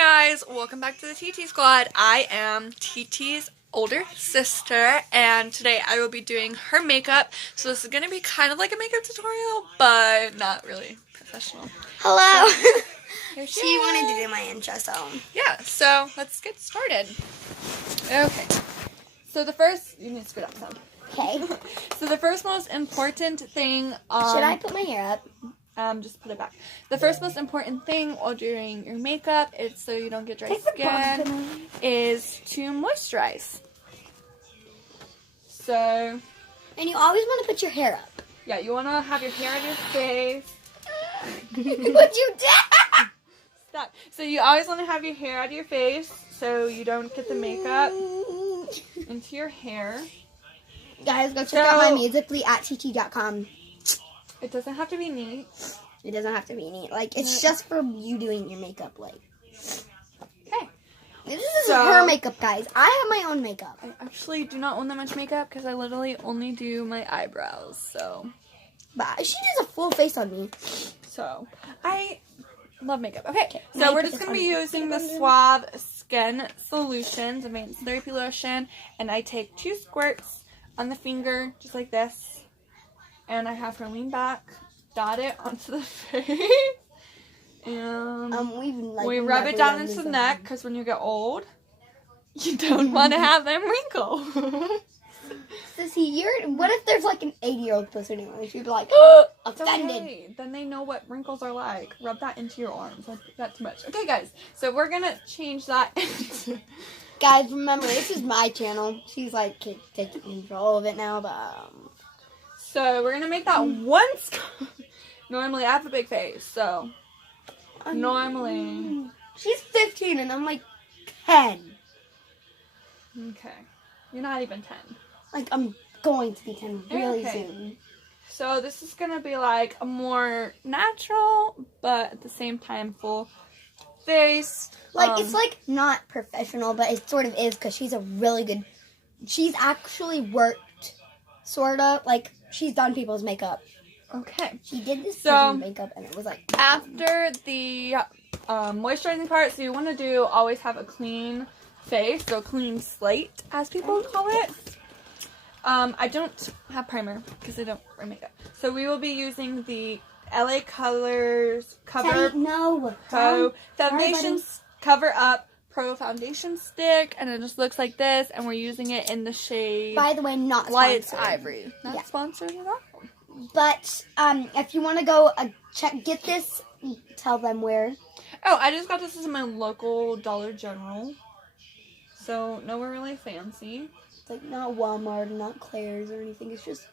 guys, welcome back to the TT Squad. I am TT's older sister, and today I will be doing her makeup. So this is going to be kind of like a makeup tutorial, but not really professional. Hello! So, she wanted to do my intro, so... Yeah, so let's get started. Okay. So the first... You need to scoot up some. Okay. So the first most important thing... Should I put my hair up? Just put it back. The first most important thing while doing your makeup, is so you don't get dry skin, is to moisturize. So, and you always want to put your hair up. Yeah, you want to have your hair on your face. What'd you do? Stop. So you always want to have your hair out of your face so you don't get the makeup into your hair. Guys, go check out my Musical.ly at tt.com. It doesn't have to be neat. It doesn't have to be neat. Like, it's just for you doing your makeup, like. Okay. This is her makeup, guys. I have my own makeup. I actually do not own that much makeup because I literally only do my eyebrows, so. But she does a full face on me. So, I love makeup. Okay, Now so we're just going to be using the Suave Skin Solutions Advanced Therapy Lotion, and I take 2 squirts on the finger, just like this. And I have her lean back, dot it onto the face, and we rub it down into the neck, because when you get old, you don't want to have them wrinkles. Sissy, what if there's like an 80-year-old person doing this? You'd be like, offended. Okay. Then they know what wrinkles are like. Rub that into your arms. That's too much. Okay, guys, so we're going to change that. Guys, remember, this is my channel. She's like taking control of it now, but... So, we're going to make that once. Normally, I have a big face, so. Normally. She's 15 and I'm like 10. Okay. You're not even 10. Like, I'm going to be 10 really soon. So, this is going to be like a more natural, but at the same time, full face. Like, it's like not professional, but it sort of is because she's a really good. She's actually worked, sort of. Like, she's done people's makeup. Okay. She did this person's makeup, and it was like... After the moisturizing part, so you want to always have a clean face, so a clean slate, as people call it. I don't have primer, because I don't wear makeup. So we will be using the LA Colors Pro Foundation Cover Up Pro Foundation Stick, and it just looks like this, and we're using it in the shade... By the way, not Light sponsored. Ivory. Not sponsored at all. But if you want to go get this, tell them where. Oh, I just got this in my local Dollar General. So, nowhere really fancy. It's like not Walmart, not Claire's or anything. It's just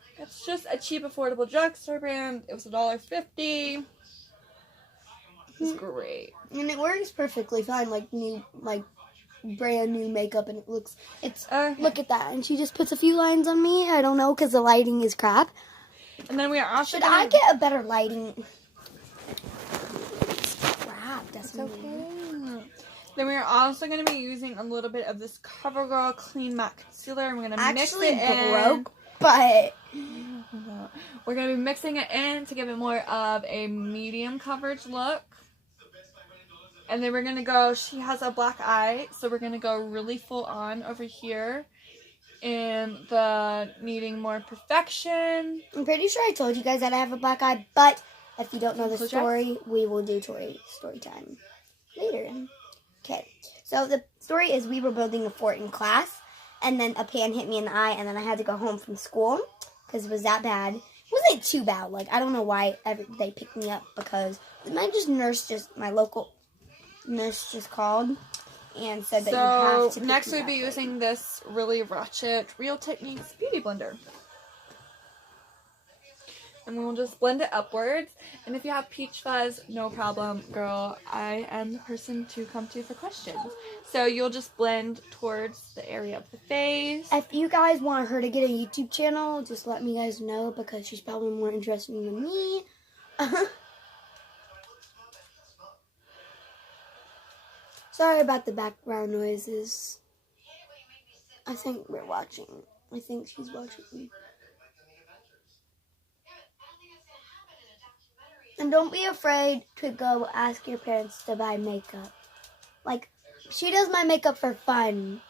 a cheap, affordable drugstore brand. It was $1.50. It's great. And it works perfectly fine, like brand new makeup, and look at that. And she just puts a few lines on me. I don't know, because the lighting is crap. And then we are also I get a better lighting? Crap, that's okay. Then we are also going to be using a little bit of this CoverGirl Clean Matte Concealer. And we're going to mix it in. But we're going to be mixing it in to give it more of a medium coverage look. And then we're going to go, she has a black eye, so we're going to go really full on over here. And the needing more perfection. I'm pretty sure I told you guys that I have a black eye, but if you don't know the story, we will do story time later. Okay, so the story is we were building a fort in class, and then a pan hit me in the eye, and then I had to go home from school because it was that bad. It wasn't too bad. Like, I don't know why they picked me up, because my local nurse just called and said that you have to. Next we'll be using this really Ratchet Real Techniques Beauty Blender. And we will just blend it upwards. And if you have peach fuzz, no problem, girl. I am the person to come to for questions. So you'll just blend towards the area of the face. If you guys want her to get a YouTube channel, just let me guys know, because she's probably more interested than me. Sorry about the background noises. I think we're watching. I think she's watching. And don't be afraid to go ask your parents to buy makeup. like, she does my makeup for fun.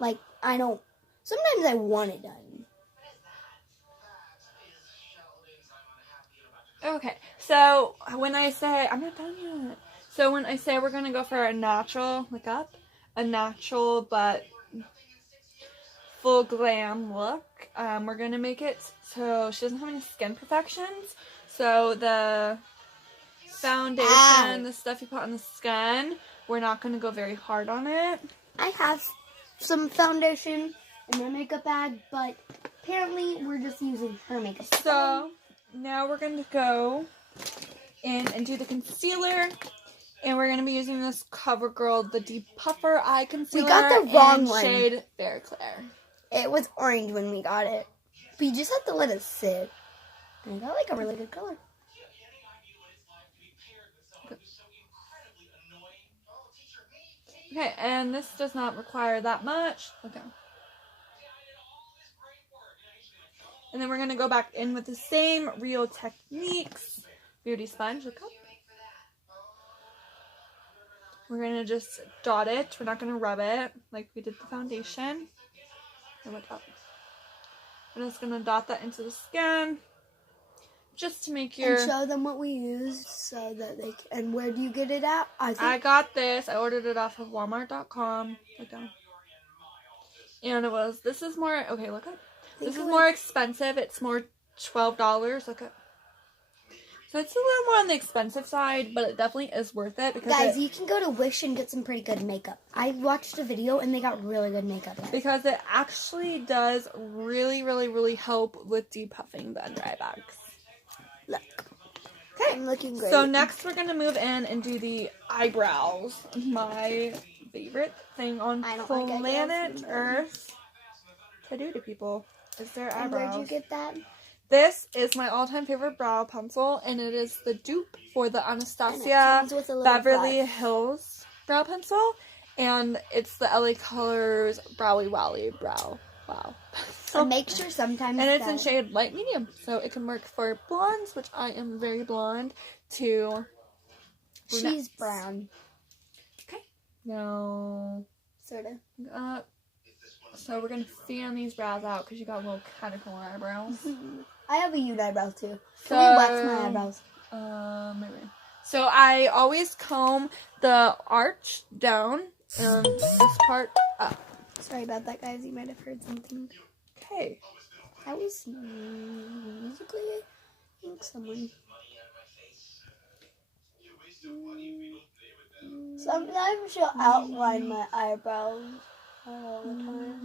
Like, I don't, sometimes I want it done. Okay, so when I say, I'm not done yet. So when I say we're going to go for a natural makeup, a natural but full glam look, we're going to make it so she doesn't have any skin perfections. So the foundation, the stuff you put on the skin, we're not going to go very hard on it. I have some foundation in my makeup bag, but apparently we're just using her makeup bag. So now we're going to go in and do the concealer. And we're going to be using this CoverGirl, the Deep Puffer Eye Concealer. We got the wrong in one. Shade Very Clear. It was orange when we got it. But you just have to let it sit. And I got like a really good color. Okay, and this does not require that much. Okay. And then we're going to go back in with the same Real Techniques Beauty Sponge. Look up. We're going to just dot it. We're not going to rub it like we did the foundation. And look up. We're just going to dot that into the skin. Just to make your... And show them what we used so that they can... And where do you get it at? I got this. I ordered it off of Walmart.com. Look down. And it was... This is more... Okay, look up. This is more expensive. It's more $12. Look up. So it's a little more on the expensive side, but it definitely is worth it. Because guys, you can go to Wish and get some pretty good makeup. I watched a video and they got really good makeup. Because it actually does really, really, really help with depuffing the under eye bags. Look. Okay, I'm looking great. So next we're going to move in and do the eyebrows. My favorite thing on planet Earth to do to people is their eyebrows. Where'd you get that? This is my all-time favorite brow pencil, and it is the dupe for the Anastasia Beverly Hills brow pencil, and it's the LA Colors Browy Wally Brow. Wow. So make sure sometimes. And it's in shade light medium, so it can work for blondes, which I am very blonde, to brunettes. She's brown. Okay. No. Sort of. So we're going to fan these brows out because you got little cuticle eyebrows. I have a unibrow too. Can we wax my eyebrows? Maybe. So I always comb the arch down and this part up. Sorry about that, guys. You might have heard something. Okay. That was musically, I think someone. Sometimes she'll outline my eyebrows all the time.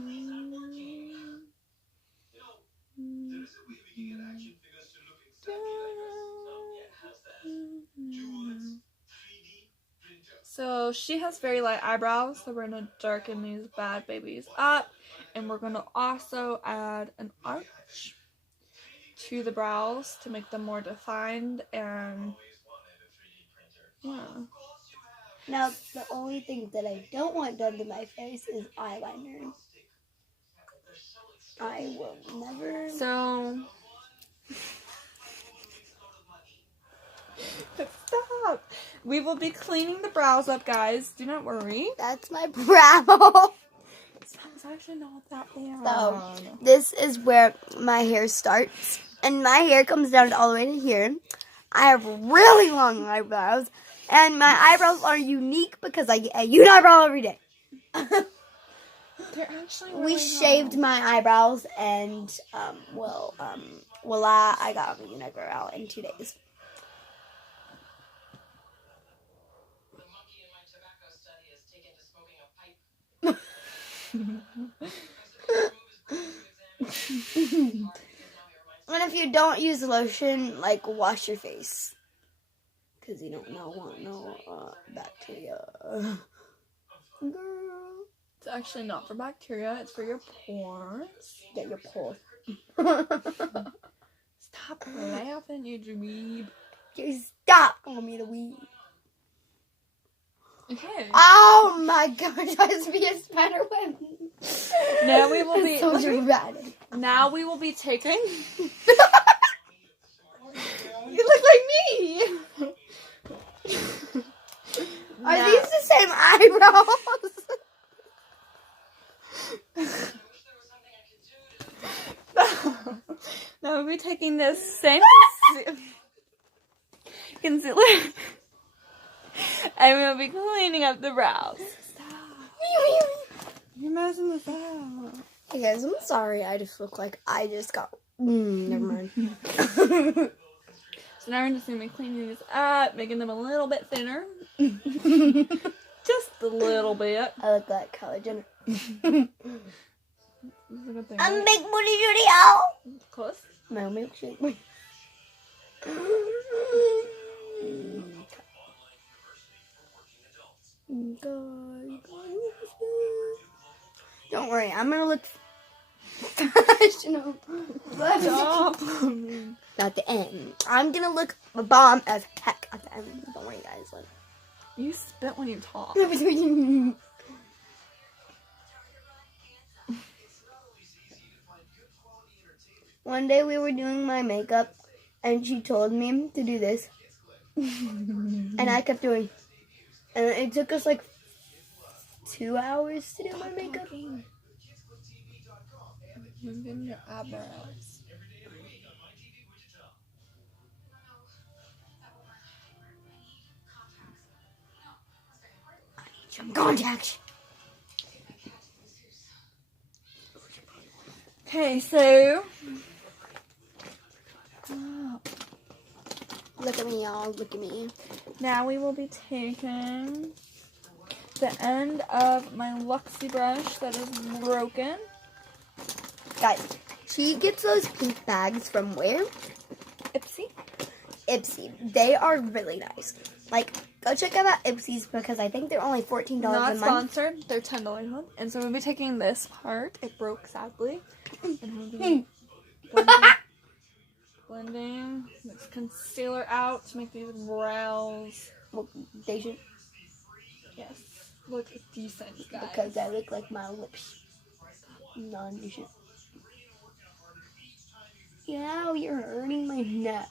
So she has very light eyebrows, so we're going to darken these bad babies up. And we're going to also add an arch to the brows to make them more defined. And yeah. Now, the only thing that I don't want done to my face is eyeliner. I will never... So... Stop! We will be cleaning the brows up, guys. Do not worry. That's my brow. It's actually not that bad. So, this is where my hair starts. And my hair comes down all the way to here. I have really long eyebrows. And my eyebrows are unique because I get a unibrow every day. They're actually really We shaved my eyebrows and, voila, I got a unibrow in 2 days. And if you don't use lotion, like, wash your face. Because you don't want no bacteria. Girl. It's actually not for bacteria. It's for your pores. Get your pores. Stop laughing, you dweeb. Just stop calling me the weed. Okay. Oh my gosh, I was being a spider web. Now we will be... So dramatic. Now we will be taking... You look like me. Are these the same eyebrows. Now we'll be taking this same concealer and we'll be cleaning up the brows. Stop. You're messing this up. Hey guys, I'm sorry. I just look like I just got. Never mind. So now we're just gonna be cleaning these up, making them a little bit thinner. Just a little bit. I look like Kylie Jenner. Thing, I'm right? big booty Judy. Close. My milkshake. Don't worry, I'm gonna look professional. Stop. At the end, I'm gonna look a bomb as heck at the end. Don't worry, guys. Like. You spit when you talk. One day we were doing my makeup, and she told me to do this, and I kept doing, and it took us like 2 hours to do my makeup. Moving your eyebrows. Some contacts. Okay, so Look at me, y'all. Look at me. now we will be taking the end of my Luxie brush that is broken. Guys, she gets those pink bags from where? Ipsy. Ipsy. They are really nice. Like, go check out Ipsy's because I think they're only $14 Not a month. sponsored. They're $10 a month. And so we'll be taking this part. It broke sadly. And we'll be blending this concealer out to make these brows. Well, they should, Yes. Look decent, guys. because I look like my lips. Non-decent. Yeah, you're hurting my neck.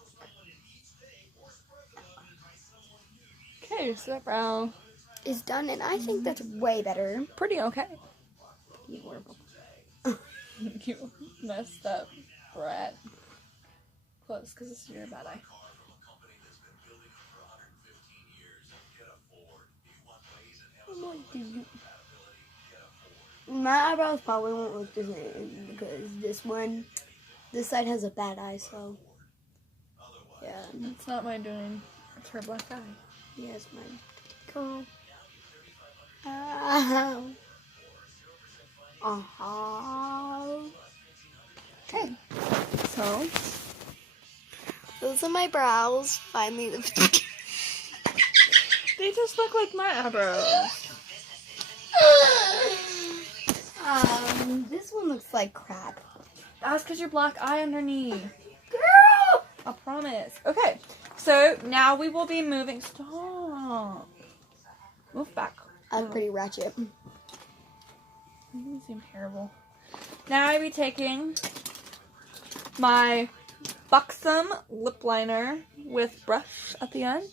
Okay, so that brow Is done, and I think that's way better. pretty okay. You horrible. You messed up, Brett. Close, because this is your bad eye. My eyebrows probably won't look the same because this side has a bad eye, so yeah. It's not my doing. It's her black eye. Yes, mine. Cool. Ow. Okay. So, Those are my brows. Finally. they just look like my eyebrows. This one looks like crap. That's because your black eye underneath. Girl! I promise. Okay, so now we will be moving. Stop. Move back. I'm pretty ratchet. You seem terrible. Now I'll be taking my Buxom lip liner with brush at the end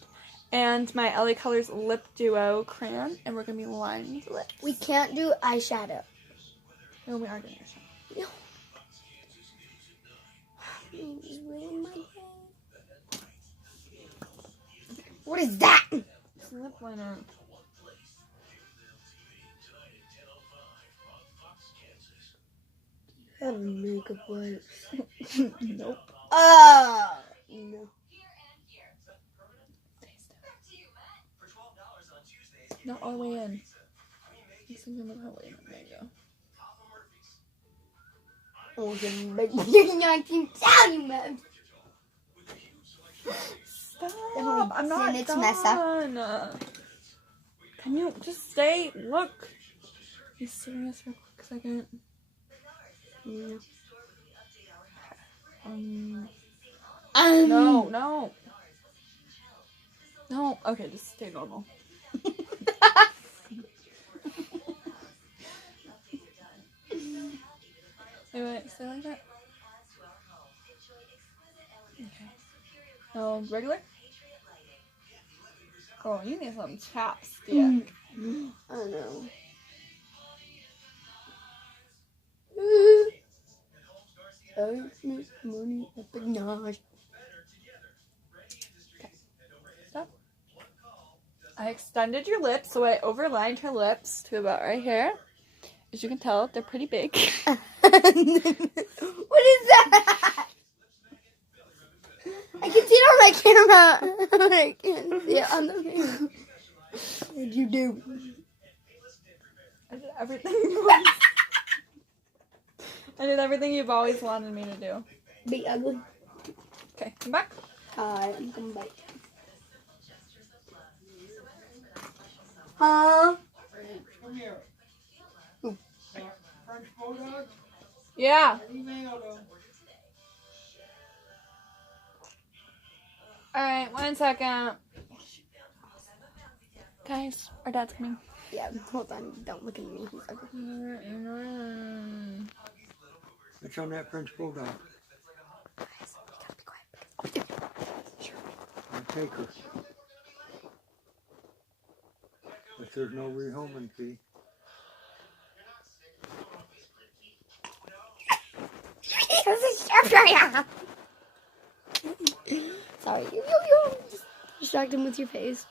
and my LA Colors Lip Duo crayon, and we're going to be lining the lips. We can't do eyeshadow. No, we are doing eyeshadow. No. What is that? It's a lip liner. I have makeup wipes. Nope. No. Not all the way in. Just something like all the way in. There you go. Oh, you're not even telling me. Stop! I'm not it's done. messed up. Can you just stay? Look. Be serious for a quick second. No. No. No. Okay, just stay normal. Wait, stay like that. Okay. No, regular? Girl, you need some chapstick. I know. Money, epinage. So, I extended your lips, so I overlined her lips to about right here. As you can tell, they're pretty big. What is that? I can see it on my camera. I can't see it on the camera. What did you do? I did everything. I did everything you've always wanted me to do. Be ugly. Okay, come back. I'm coming back. Huh? Come here. Ooh. French bulldog? Yeah. Email them. Alright, 1 second. Guys, our dad's coming. Yeah, hold on. Don't look at me. He's ugly. It's on that French bulldog. Guys, we gotta be quiet. I'll take her. If there's no rehoming fee. Sorry. Just distract him with your face.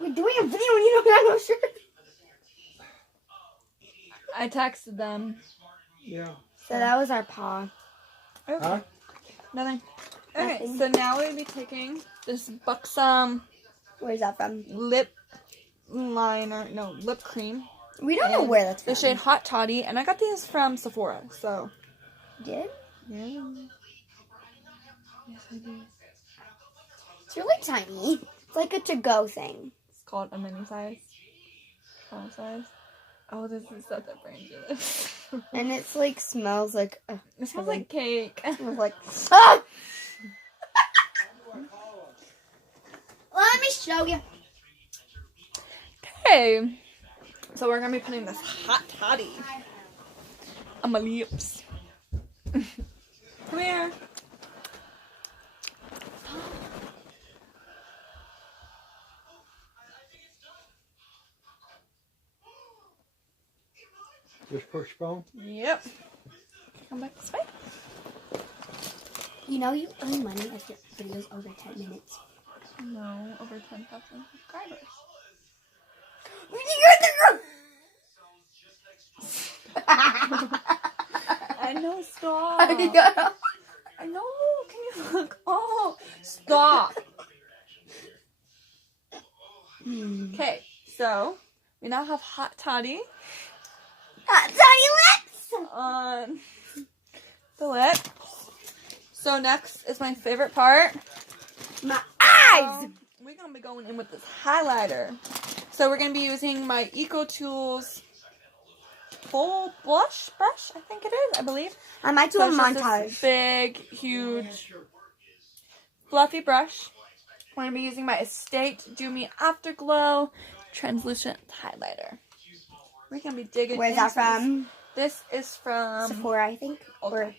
We're doing a video and you don't have no shirt. I texted them. Yeah. So that was our paw. Okay. Huh? Nothing. Okay, Nothing. so now we'll be taking this Buxom Where's that from? lip cream. We don't know where that's from. The shade Hot Toddy, and I got these from Sephora, so. Did? Yeah. Yes, I did. It's really tiny. It's like a to-go thing. It's called a mini size. Small size. Oh, this is so different. And it's like smells like It smells like cake. smells like ah! Let me show you. Okay. So we're gonna be putting this Hot Toddy on my lips. Come here. Just push phone? Yep. Come back this way. You know you earn money if your video's over 10 minutes. No, over 10,000 subscribers. I know, stop. I know. Can you look? Oh, stop. Okay, so we now have Hot Toddy Hot tiny lips! on the lip. So next is my favorite part. My eyes! We're going to be going in with this highlighter. So we're going to be using my EcoTools full brush, I think it is, I believe. I might do So a it's just this montage. big, huge, fluffy brush. I'm going to be using my Estate Do Me Afterglow Translucent Highlighter. We're going to be digging Where's that into this. from? This is from Sephora, I think. Or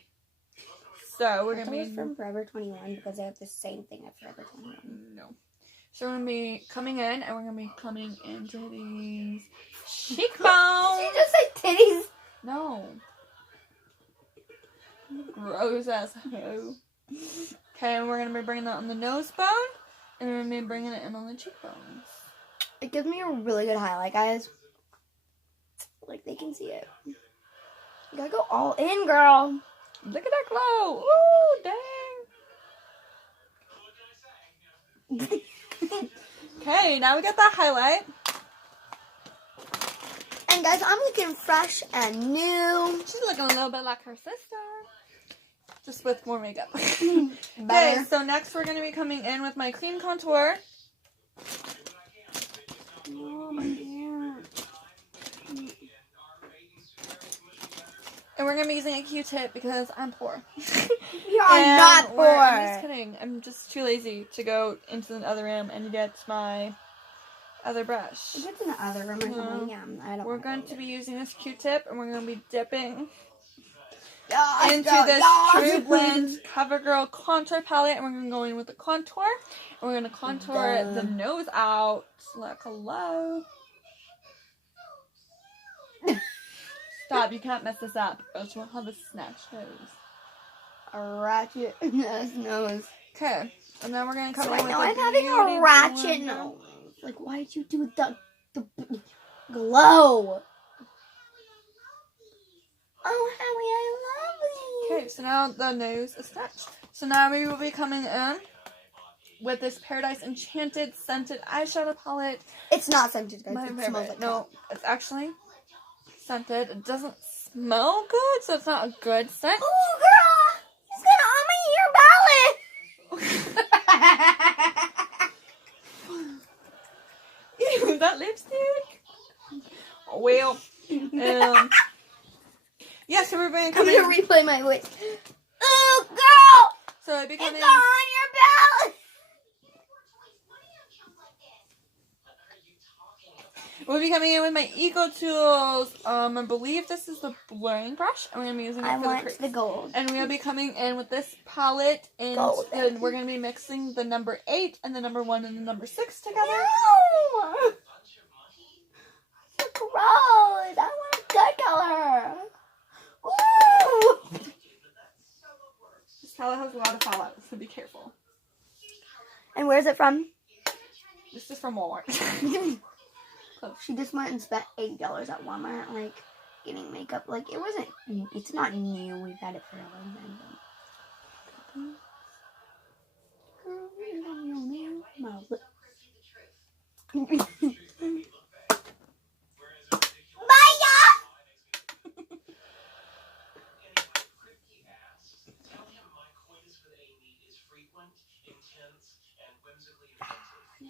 So we're I going thought to it was be... from Forever 21 because they have the same thing at Forever 21. No. So we're going to be coming in, and we're going to be coming into these cheekbones. Did you just say titties? No. Gross ass hoe. Okay, and we're going to be bringing that on the nose bone, and we're going to be bringing it in on the cheekbones. It gives me a really good highlight, guys. Like, they can see it. You gotta go all in, girl. Look at that glow. Ooh, dang. Okay, now we got that highlight. And guys, I'm looking fresh and new. She's looking a little bit like her sister. Just with more makeup. Better. Okay, so next we're going to be coming in with my cream contour. Oh, my dear. And we're going to be using a Q-tip because I'm poor. You are And not poor. I'm just kidding. I'm just too lazy to go into the other room and get my other brush. If it's in the other room or something, yeah, I don't We're wanna going go to there. be using this Q-tip and we're going to be dipping into this True Blend CoverGirl Contour Palette. And we're going to go in with the contour. And we're going to contour the nose out. Like, hello. Stop, you can't mess this up. Or else we'll have a snatched nose. A ratchet nose. Okay. And then we're going to come So in I with know the I'm having Beauty a ratchet Blender. nose. Like, why did you do the glow? Oh, Howie, I love you. Okay, so now the nose is snatched. So now we will be coming in with this Paradise Enchanted Scented Eyeshadow Palette. It's not scented, guys. My It favorite. smells like No, it's actually scented. It doesn't smell good, so it's not a good scent. Oh, girl! He's gonna on my ear Ew, that lipstick? Well, yeah, so we're going to come I'm in. gonna replay my voice. Oh, girl! So it'll be coming It's on your ballot! We'll be coming in with my Eco Tools. I believe this is the blurring brush. And we're going to be using it I for the want crease. the gold. And we'll be coming in with this palette. And Gold. we're going to be mixing the number 8 and the number 1 and the number 6 together. No! So gross! I want a good color! Woo! This palette has a lot of fallout, so be careful. And where's it from? This is from Walmart. She just went and spent $8 at Walmart, like, getting makeup. Like, it wasn't, it's not new. We've had it for a long time.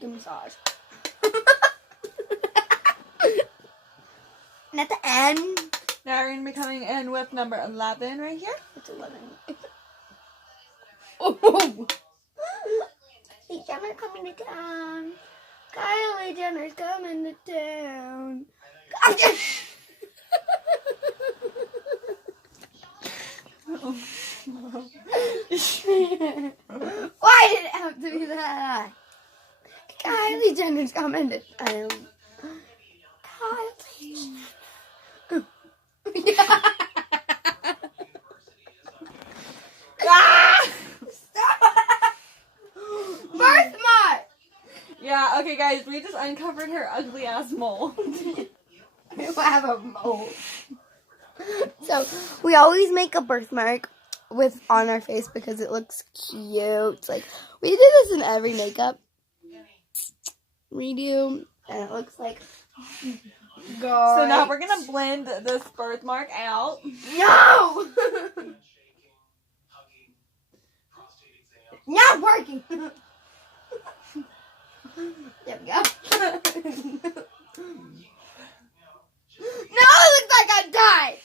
Good massage. And at the end, Now we're going to be coming in with number 11 right here. it's 11. Oh! Hey, Jenner coming to town. Kylie Jenner's coming to town. Why did it have to be that? Kylie Jenner's coming to town. Kylie Jenner. Ah! Birthmark! Yeah, okay guys, we just uncovered her ugly ass mole. I have a mole. So we always make a birthmark on our face because it looks cute. Like we do this in every makeup redo, and it looks like. God. So now we're gonna blend this birthmark out. No. Not working. There we go. Now it looks like I died.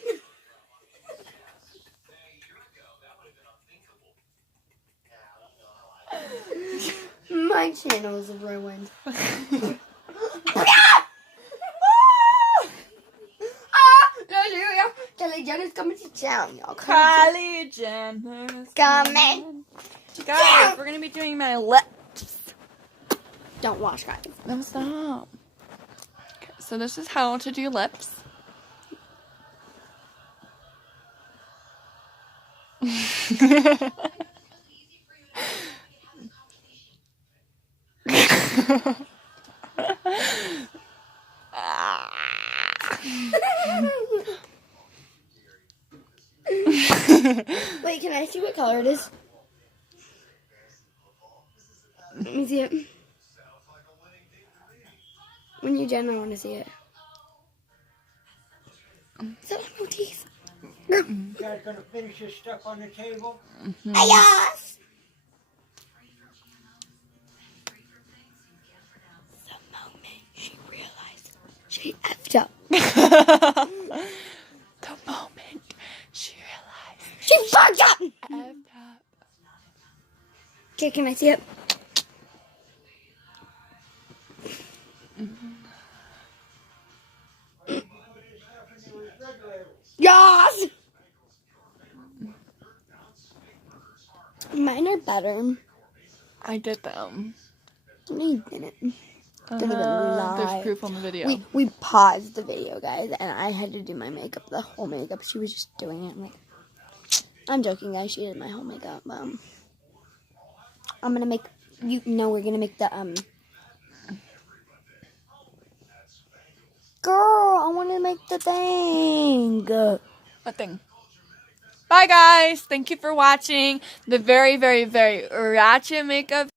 My channel is ruined. Kylie Jenner's coming to town, y'all. Kylie Jenner's Coming. Guys, we're gonna be doing my lips. Don't wash, guys. No, stop. Okay, so this is how to do lips. Wait, can I see what color it is? Let me see it. When you're done, I want to see it. Is that my teeth? You guys gonna finish this stuff on the table? Yes! The moment she realized she effed up. The moment she realized She fucked up! effed up. Okay, can I see it? Yes! Mine are better. I did them. No, you didn't. Don't even lie. There's proof on the video. We paused the video, guys, and I had to do my makeup, the whole makeup. She was just doing it. I'm joking, guys. She did my whole makeup. I'm gonna make. We're gonna make the Girl, I want to make the thing. What thing? Bye, guys. Thank you for watching the very, very, very Ratchet makeup